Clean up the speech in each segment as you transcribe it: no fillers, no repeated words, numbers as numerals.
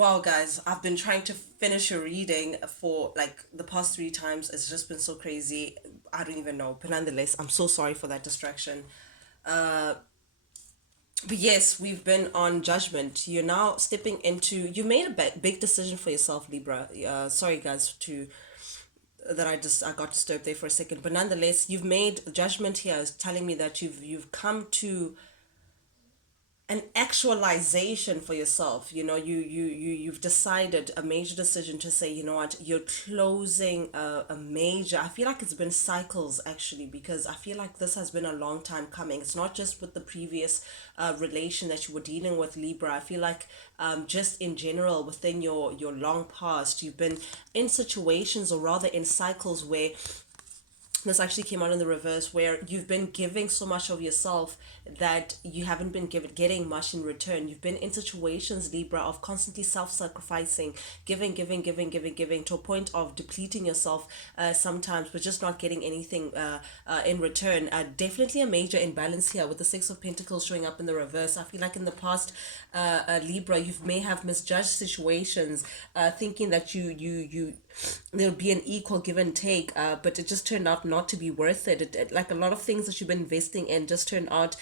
Wow, guys, I've been trying to finish a reading for like the past three times. It's just been so crazy. I don't even know. But nonetheless, I'm so sorry for that distraction. But yes, we've been on judgment. You're now stepping into. You made a big decision for yourself, Libra. Sorry, guys, to that I got disturbed there for a second. But nonetheless, you've made judgment here. Is telling me that you've come to an actualization for yourself. You've decided a major decision to say, you know what, you're closing a major. I feel like it's been cycles actually, because I feel like this has been a long time coming. It's not just with the previous relation that you were dealing with, Libra. I feel like just in general within your long past, you've been in situations, or rather in cycles, where this actually came out in the reverse, where you've been giving so much of yourself that you haven't been getting much in return. You've been in situations, Libra, of constantly self-sacrificing, giving to a point of depleting yourself sometimes, but just not getting anything in return. Definitely a major imbalance here with the Six of Pentacles showing up in the reverse. I feel like in the past, Libra, you may have misjudged situations, thinking that you there'll be an equal give and take, but it just turned out not to be worth it. Like a lot of things that you've been investing in just turned out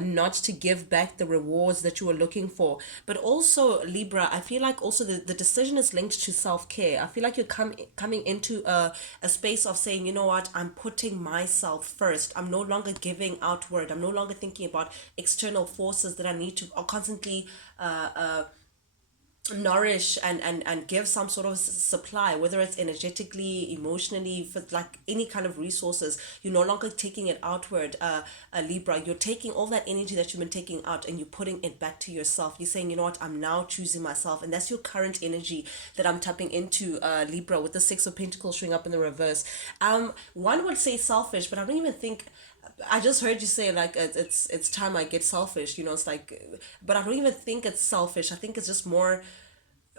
not to give back the rewards that you were looking for. But also, Libra, I feel like also the decision is linked to self-care. I feel like you're coming into a space of saying, you know what, I'm putting myself first. I'm no longer giving outward. I'm no longer thinking about external forces that I need to constantly nourish and give some sort of supply, whether it's energetically, emotionally, for like any kind of resources. You're no longer taking it outward, Libra. You're taking all that energy that you've been taking out and you're putting it back to yourself. You're saying, you know what, I'm now choosing myself. And that's your current energy that I'm tapping into, Libra, with the Six of Pentacles showing up in the reverse. One would say selfish, but I don't even think, I just heard you say like it's time I get selfish. It's like, but I don't even think it's selfish. I think it's just more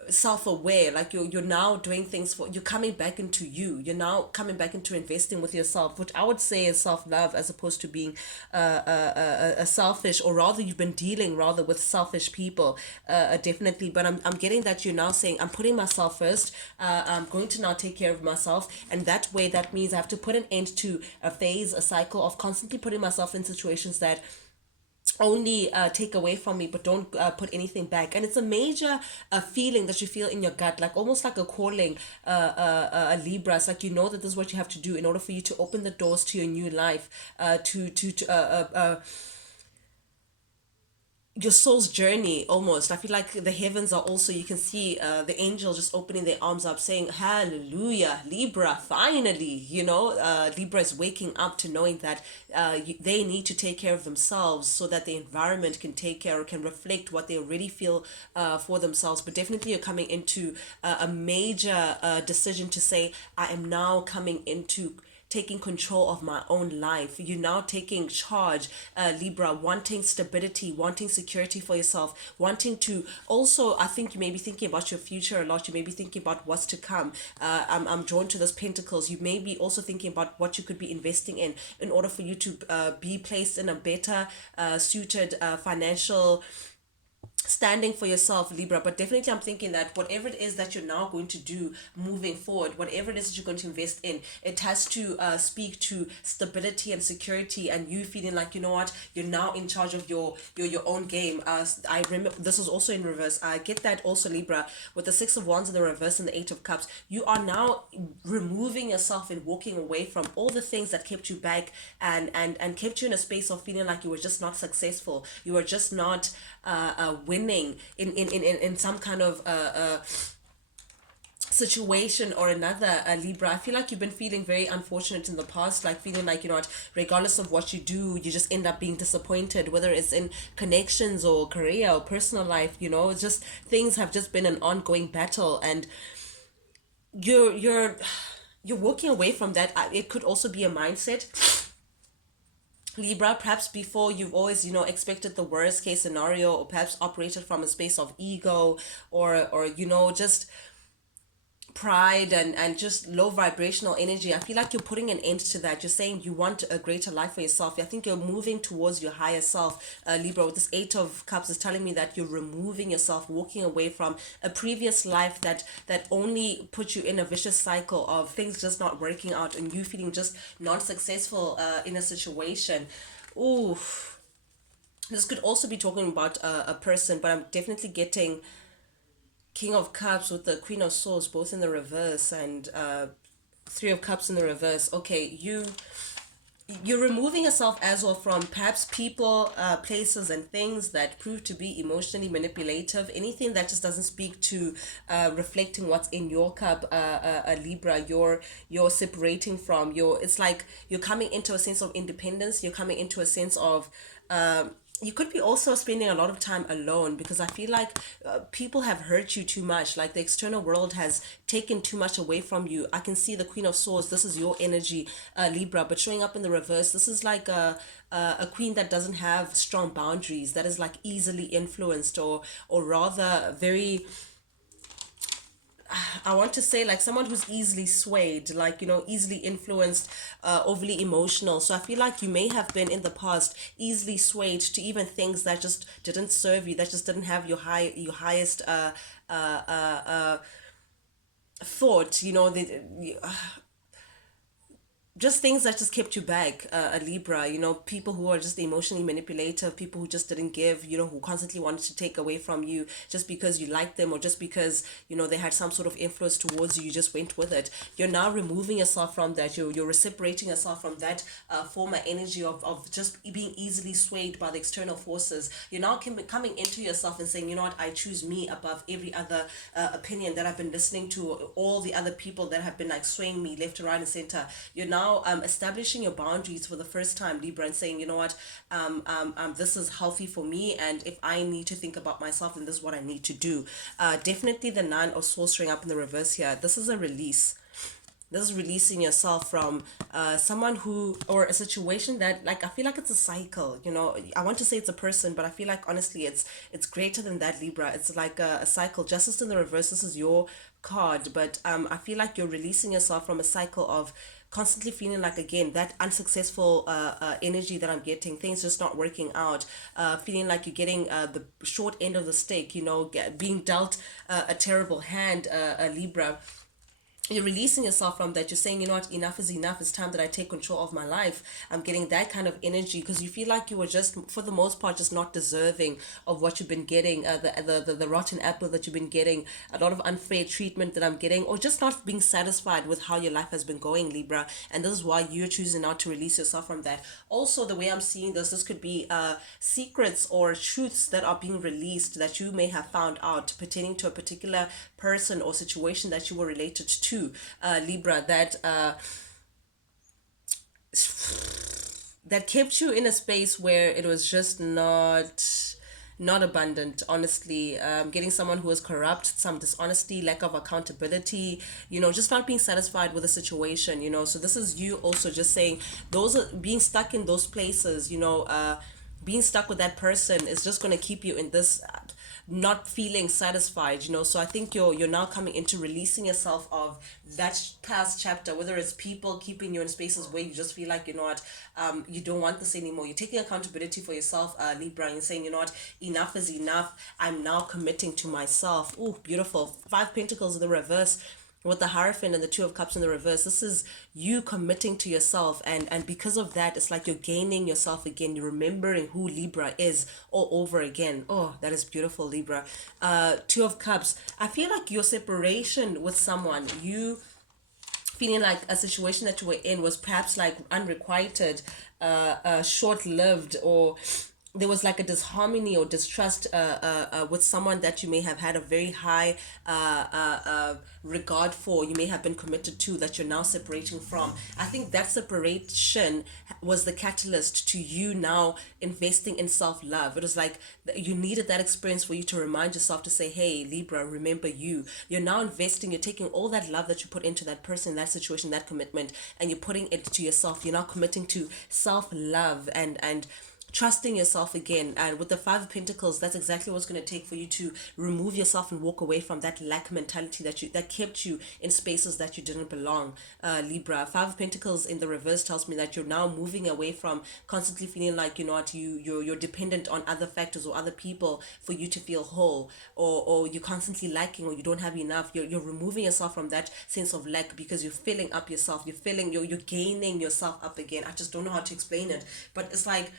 self-aware. Like you're now doing things for, you're coming back into you. You're now coming back into investing with yourself, which I would say is self-love, as opposed to being a selfish, or rather you've been dealing rather with selfish people, definitely. But I'm getting that you're now saying, I'm putting myself first. I'm going to now take care of myself, and that way that means I have to put an end to a phase, a cycle of constantly putting myself in situations that only take away from me, but don't put anything back. And it's a major feeling that you feel in your gut, like almost like a calling, a Libra. It's like, you know that this is what you have to do in order for you to open the doors to your new life, your soul's journey. Almost, I feel like the heavens are also, you can see the angel just opening their arms up saying, hallelujah, Libra, finally. Libra is waking up to knowing that they need to take care of themselves, so that the environment can take care, or can reflect what they already feel for themselves. But definitely you're coming into a major decision to say, I am now coming into taking control of my own life. You're now taking charge, Libra, wanting stability, wanting security for yourself, wanting to also, I think you may be thinking about your future a lot. You may be thinking about what's to come. I'm drawn to this Pentacles. You may be also thinking about what you could be investing in order for you to be placed in a better suited financial standing for yourself, Libra. But definitely I'm thinking that whatever it is that you're now going to do moving forward, whatever it is that you're going to invest in, it has to speak to stability and security, and you feeling like, you know what, you're now in charge of your own game. I remember this was also in reverse. I get that also, Libra, with the Six of Wands in the reverse and the Eight of Cups. You are now removing yourself and walking away from all the things that kept you back, and kept you in a space of feeling like you were just not successful. You were just not winning in some kind of situation or another, Libra. I feel like you've been feeling very unfortunate in the past, like feeling like, regardless of what you do, you just end up being disappointed, whether it's in connections or career or personal life. It's just, things have just been an ongoing battle, and you're walking away from that. It could also be a mindset, Libra. Perhaps before you've always, expected the worst case scenario, or perhaps operated from a space of ego, or just pride and just low vibrational energy. I feel like you're putting an end to that. You're saying you want a greater life for yourself. I think you're moving towards your higher self. Libra, with this Eight of Cups is telling me that you're removing yourself, walking away from a previous life that only put you in a vicious cycle of things just not working out and you feeling just not successful in a situation. Ooh, this could also be talking about a person, but I'm definitely getting King of Cups with the Queen of Swords both in the reverse, and Three of Cups in the reverse. Okay, you're removing yourself as well from perhaps people, places, and things that prove to be emotionally manipulative. Anything that just doesn't speak to reflecting what's in your cup, a Libra. You're separating from your. It's like you're coming into a sense of independence. You're coming into a sense of. You could be also spending a lot of time alone, because I feel like people have hurt you too much. Like the external world has taken too much away from you. I can see the Queen of Swords. This is your energy, Libra, but showing up in the reverse. This is like a queen that doesn't have strong boundaries. That is like easily influenced, or rather very, I want to say, like someone who's easily swayed, like, easily influenced, overly emotional. So I feel like you may have been in the past easily swayed to even things that just didn't serve you, that just didn't have your highest thought, just things that just kept you back, a Libra. People who are just emotionally manipulative, people who just didn't give, who constantly wanted to take away from you just because you liked them, or just because they had some sort of influence towards you. You just went with it. You're now removing yourself from that. You're reciprocating yourself from that former energy of just being easily swayed by the external forces. You're now coming into yourself and saying, you know what, I choose me above every other opinion that I've been listening to, all the other people that have been like swaying me left, right, and center. You're now establishing your boundaries for the first time, Libra, and saying, you know what, this is healthy for me, and if I need to think about myself, then this is what I need to do. Definitely the Nine of Swords showing up in the reverse here. This is a release. This is releasing yourself from someone who, or a situation that, like, I feel like it's a cycle. I want to say it's a person, but I feel like honestly it's greater than that, Libra. It's like a cycle. Justice in the reverse, this is your card, but I feel like you're releasing yourself from a cycle of constantly feeling like, again, that unsuccessful energy that I'm getting, things just not working out, feeling like you're getting the short end of the stick, being dealt a terrible hand, Libra. You're releasing yourself from that. You're saying, you know what, enough is enough. It's time that I take control of my life. I'm getting that kind of energy because you feel like you were just, for the most part, just not deserving of what you've been getting, the rotten apple that you've been getting, a lot of unfair treatment that I'm getting, or just not being satisfied with how your life has been going, Libra. And this is why you're choosing now to release yourself from that. Also, the way I'm seeing this could be secrets or truths that are being released that you may have found out pertaining to a particular person or situation that you were related to, Libra, that kept you in a space where it was just not abundant, honestly. Getting someone who was corrupt, some dishonesty, lack of accountability, just not being satisfied with the situation, so this is you also just saying, those are being stuck in those places, being stuck with that person is just going to keep you in this not feeling satisfied, so I think you're now coming into releasing yourself of that past chapter, whether it's people keeping you in spaces where you just feel like, you know what, you don't want this anymore. You're taking accountability for yourself, Libra, and you're saying, you know what, enough is enough. I'm now committing to myself. Oh, beautiful. Five Pentacles in the reverse with the Hierophant and the Two of Cups in the reverse. This is you committing to yourself, and because of that, it's like you're gaining yourself again. You're remembering who Libra is all over again. Oh, that is beautiful, Libra. Two of Cups. I feel like your separation with someone, you feeling like a situation that you were in was perhaps like unrequited, short-lived, or there was like a disharmony or distrust with someone that you may have had a very high regard for, you may have been committed to, that you're now separating from. I think that separation was the catalyst to you now investing in self-love. It was like you needed that experience for you to remind yourself to say, hey, Libra, remember you. You're now investing, you're taking all that love that you put into that person, that situation, that commitment, and you're putting it to yourself. You're now committing to self-love and trusting yourself again. And with the Five of Pentacles, that's exactly what's going to take for you to remove yourself and walk away from that lack mentality that kept you in spaces that you didn't belong. Libra, Five of Pentacles in the reverse tells me that you're now moving away from constantly feeling like, you know what, you're dependent on other factors or other people for you to feel whole, or you're constantly lacking, or you don't have enough. You're removing yourself from that sense of lack because you're filling up yourself. You're gaining yourself up again. I just don't know how to explain it, but it's like,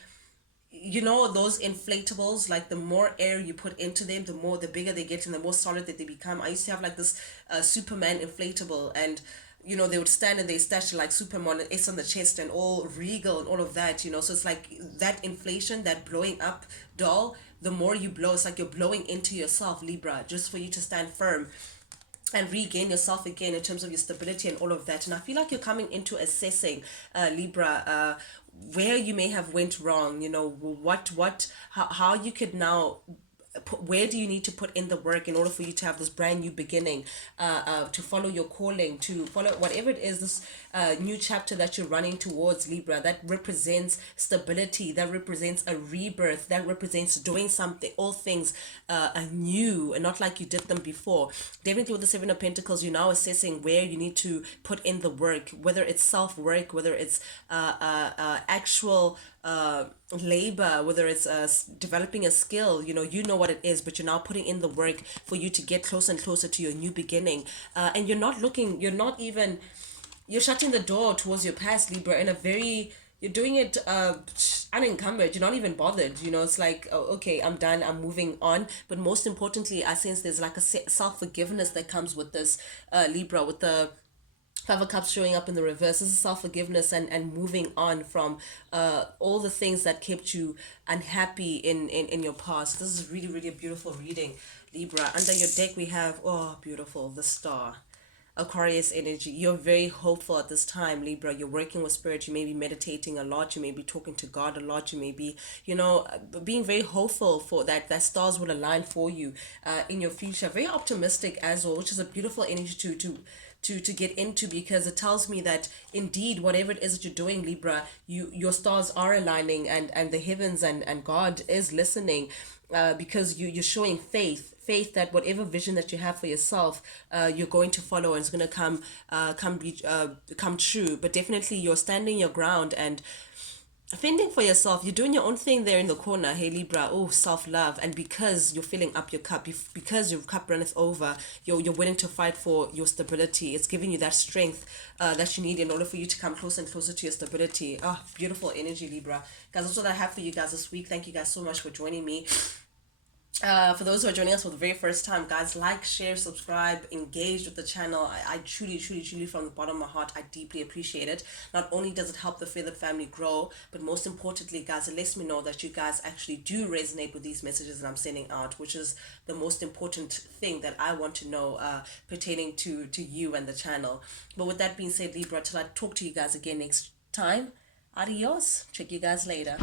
you know, those inflatables, like the more air you put into them, the bigger they get and the more solid that they become. I used to have like this Superman inflatable, and you know, they would stand and they stash like Superman and S on the chest and all regal and all of that, you know. So it's like that inflation, that blowing up doll, the more you blow, it's like you're blowing into yourself, Libra, just for you to stand firm and regain yourself again in terms of your stability and all of that. And I feel like you're coming into assessing, Libra, where you may have went wrong, you know, how you could now where do you need to put in the work in order for you to have this brand new beginning, to follow your calling, to follow whatever it is, this new chapter that you're running towards, Libra, that represents stability, that represents a rebirth, that represents doing something, all things anew and not like you did them before. Definitely with the Seven of Pentacles, you're now assessing where you need to put in the work, whether it's self-work, whether it's actual labor, whether it's developing a skill. You know what it is, but you're now putting in the work for you to get closer and closer to your new beginning. And you're shutting the door towards your past, Libra, in a very, you're doing it unencumbered. You're not even bothered. It's like, oh, okay, I'm done, I'm moving on. But most importantly, I sense there's like a self-forgiveness that comes with this, Libra, with the Five of Cups showing up in the reverse. This is self-forgiveness and moving on from all the things that kept you unhappy in your past. This is really, really a beautiful reading, Libra. Under your deck, we have, oh, beautiful, the Star. Aquarius energy. You're very hopeful at this time, Libra. You're working with spirit. You may be meditating a lot. You may be talking to God a lot. You may be, being very hopeful for that stars will align for you in your future. Very optimistic as well, which is a beautiful energy to get into, because it tells me that indeed whatever it is that you're doing, Libra, your stars are aligning, and the heavens and God is listening, because you're showing faith that whatever vision that you have for yourself, you're going to follow, and it's going to come true. But definitely you're standing your ground and fending for yourself. You're doing your own thing there in the corner, hey Libra. Oh, self-love. And because you're filling up your cup, because your cup runneth over, you're willing to fight for your stability. It's giving you that strength that you need in order for you to come closer and closer to your stability. Oh, beautiful energy, Libra. Guys, that's what I have for you guys this week. Thank you guys so much for joining me. For those who are joining us for the very first time, guys, like, share, subscribe, engage with the channel. I truly, truly, truly, from the bottom of my heart, I deeply appreciate it. Not only does it help the Feathered family grow, but most importantly, guys, it lets me know that you guys actually do resonate with these messages that I'm sending out, which is the most important thing that I want to know pertaining to you and the channel. But with that being said, Libra, till I talk to you guys again next time, adios. Check you guys later.